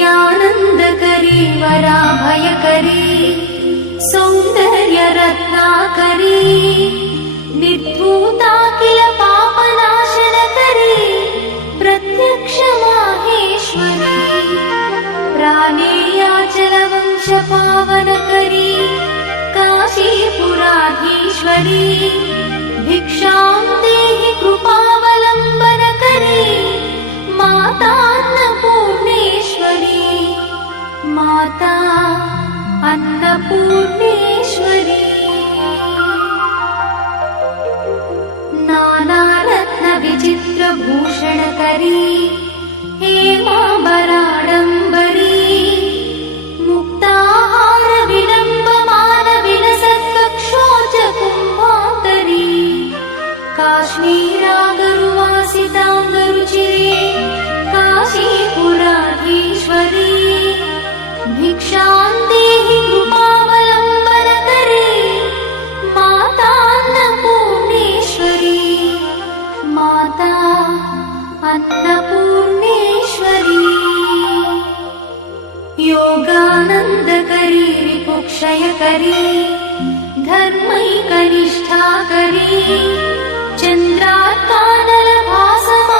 नित्यानन्दकरी वराभयकरी सौन्दर्यरत्नाकरी निर्धूता किल पापनाशनकरी प्रत्यक्ष माहेश्वरी प्राणेयाचलवंशपावनकरी काशीपुराधीश्वरी भिक्षां देहि कृपावलम्बनकरी माता अन्नपूर्णेश्वरी माता अन्नपूर्णेश्वरी नानारत्नविचित्रभूषणकरी हेमाम्बराडम्बरी मुक्ताहारविलम्बमानविलसत्कक्षोजकुम्भान्तरी काश्मीरागरुवासिताङ्गरुचिरे काशीपुराधीश्वरी भिक्षां देहि कृपावलम्बनकरी माता अन्नपूर्णेश्वरी माता अन्नपूर्णेश्वरी योगानन्दकरी रिपुक्षयकरी धर्मैकनिष्ठाकरी चन्द्रात्कानलभासमा